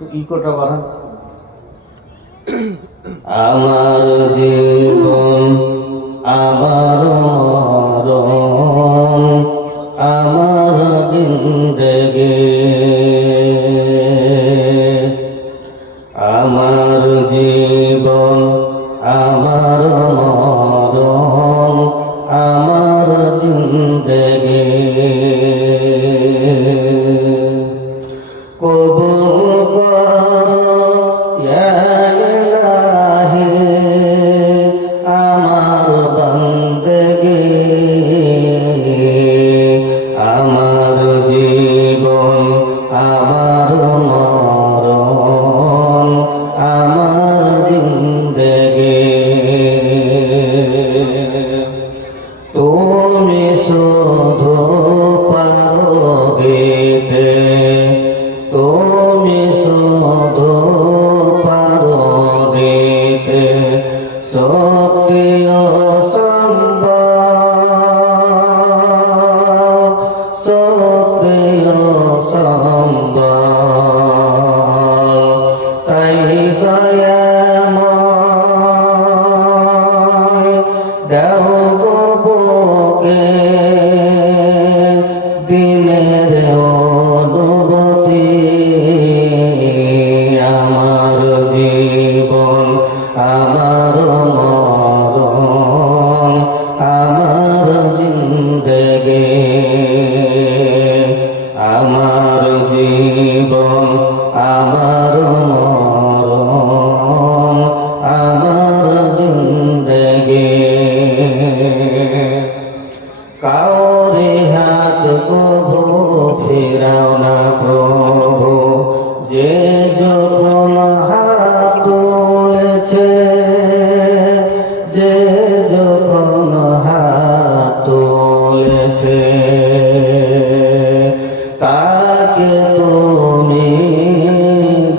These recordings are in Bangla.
ইকোটা বাড়ান। আমার জীবন আমার মরণ আমার জিন্দেগি, আমার জীবন আমার মরণ আমার জিন্দেগি। কবুল করো ইয়া ইলাহি আমার বান্দেগি, আমার জীবন আমার মরণ আমার জিন্দেগি। তুমি শুধু পারো দিতে, তুমি শুধু পারো দিতে সত্য সম্বল, সত্য সম্বল। তাই দয়াময় দেও গো বুকে দিনের অনুভূতি, আমার জীবন আমার মরণ আমার জিন্দেগি, আমার জীবন আমার মরণ আমার জিন্দেগি। কাউরে হাত কভু ফিরাও না প্রভু, যে যখন হাত তুলেছে, যে যখন হাত তুলেছে তাকে তুমি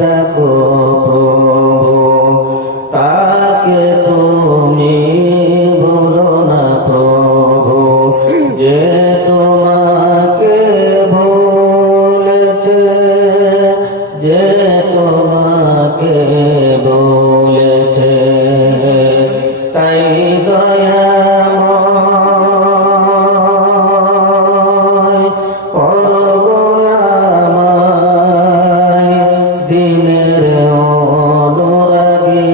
দেখো প্রভু, তাকে তুমি ভুলো না প্রভু, যে তোমাকে বলেছে, যে তোমাকে বলেছে। তাই দয়াময় করো গো আমায় দিনের অনুরাগী,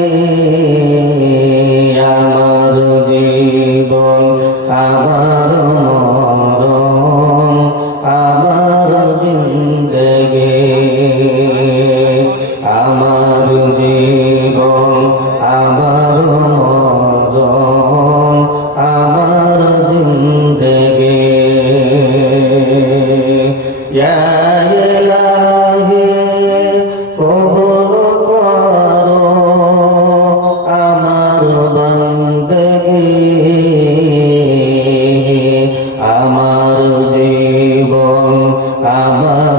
আমার জীবন আমার মরণ আমার জিন্দেগি, আমার জীবন আমার মরণ আমার জিন্দেগি। ইয়া ইলাহি কবুল করো আমার বান্দেগি, আমার জীবন আমার